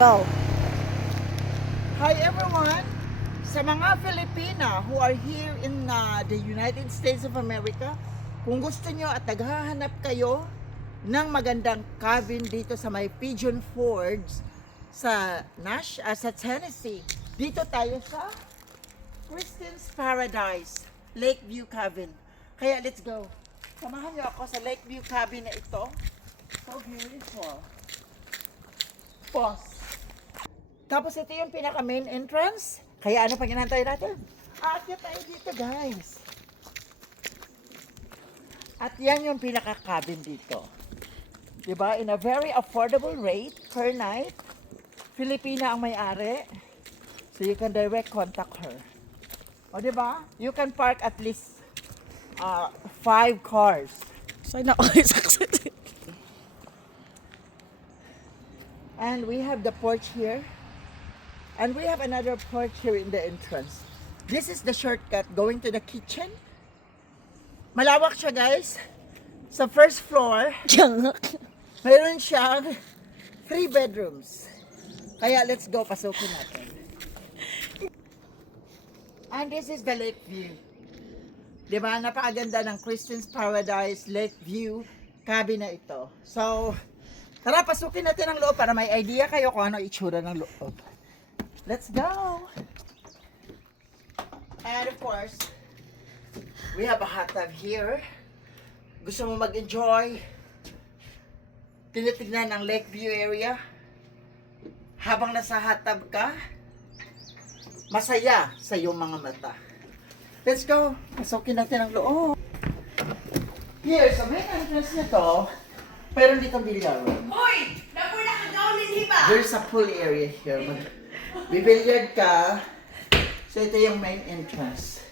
Go. Hi everyone! Sa mga Filipina who are here in the United States of America, kung gusto nyo at naghahanap kayo ng magandang cabin dito sa may Pigeon Forge sa sa Tennessee, dito tayo sa Kristen's Paradise Lakeview Cabin. Kaya let's go! Samahan nyo ako sa Lakeview Cabin na ito. So beautiful. Pause. Tapos ito yung pinaka main entrance. Kaya ano pang inantay natin? Aakyat tayo dito, guys. At yan yung pinaka cabin dito. Diba? In a very affordable rate per night. Filipina ang may-ari. So you can direct contact her. O diba? You can park at least 5 cars. Sana ako success. And we have the porch here. And we have another porch here in the entrance. This is the shortcut going to the kitchen. Malawak siya, guys. Sa first floor, mayroon siyang 3 bedrooms. Kaya let's go, pasukin natin. And this is the lake view. Diba? Napakaganda ng Kristen's Paradise Lakeview cabin na ito. So, tara, pasukin natin ang loob para may idea kayo kung ano itsura ng loob. Let's go! And of course, we have a hot tub here. Gusto mo mag-enjoy? Tinitignan ng Lakeview area? Habang nasa hot tub ka? Masaya sa iyong mga mata. Let's go! Pasukin natin ang loob. Here, sa main entrance nito, meron ditong billiard room. Hoy! Napula ka daw ni Hiba! There's a pool area here. Bibiliard ka. So ito yung main entrance.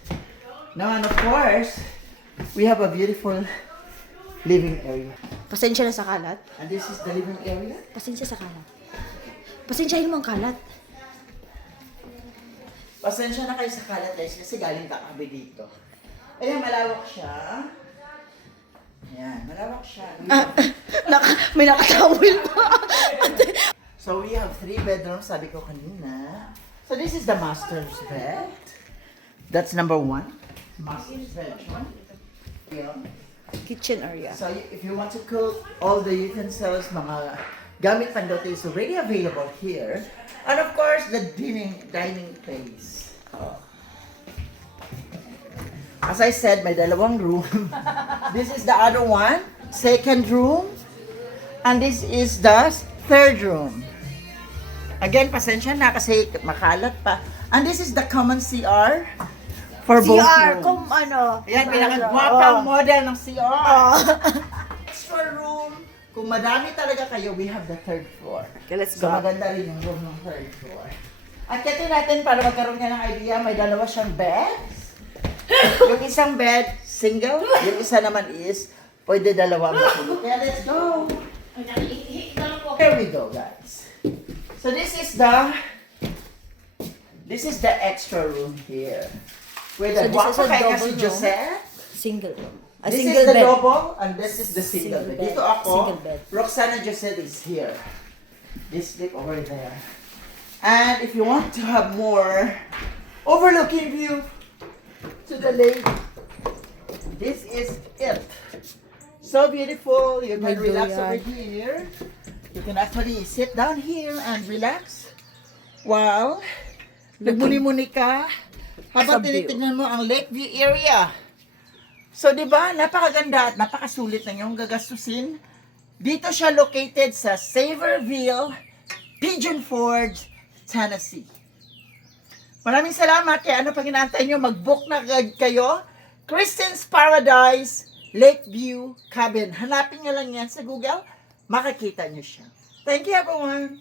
Now, and of course, we have a beautiful living area. Pasensya na sa kalat. And this is the living area. Pasensya sa kalat. Pasensyahin mo ang kalat. Pasensya na kayo sa kalat, guys, kasi galing kakabi dito. Ayan, malawak siya. Ayan, malawak siya. May nakatawil pa. So we have 3 bedrooms, sabi ko kanina. So this is the master's bed. That's number 1. Master's bedroom. Yeah. Kitchen area. So if you want to cook, all the utensils, mga gamit pandote is already available here. And of course, the dining place. As I said, may dalawang room. This is the other one, second room. And this is the third room. Again, pasensya na kasi makalat pa. And this is the common CR for both CR, rooms. kung ano. Ayan, pinakagwapang model ng CR. Extra room. Kung madami talaga kayo, we have the third floor. Okay, let's So go. maganda rin yung room ng third floor. Akyatin natin para magkaroon ka ng idea, may dalawa siyang beds. Yung isang bed, single. Yung isa naman is, pwede dalawa matulog. Kaya let's go. Here we go, guys. So this is the extra room here. With So the this is a kay double si room? Josette. Single room. A This single is the bed. double and this is the single Single bed. bed. Dito ako, Single bed. Roxana Josette is here. This sleep over there. And if you want to have more overlooking view to the lake, this is it. So beautiful. You can May relax over billiard. here. You can actually sit down here and relax while nagmuni-muni ka habang Sa view. tinitingnan mo ang Lakeview area. So, di ba, napakaganda at napakasulit na yung gagastusin. Dito siya located sa Saverville, Pigeon Forge, Tennessee. Maraming salamat. Kaya ano pang inaantay nyo, mag-book na agad kayo. Kristen's Paradise, Lakeview Cabin. Hanapin nyo lang yan sa Google. Makikita nyo siya. Thank you, everyone.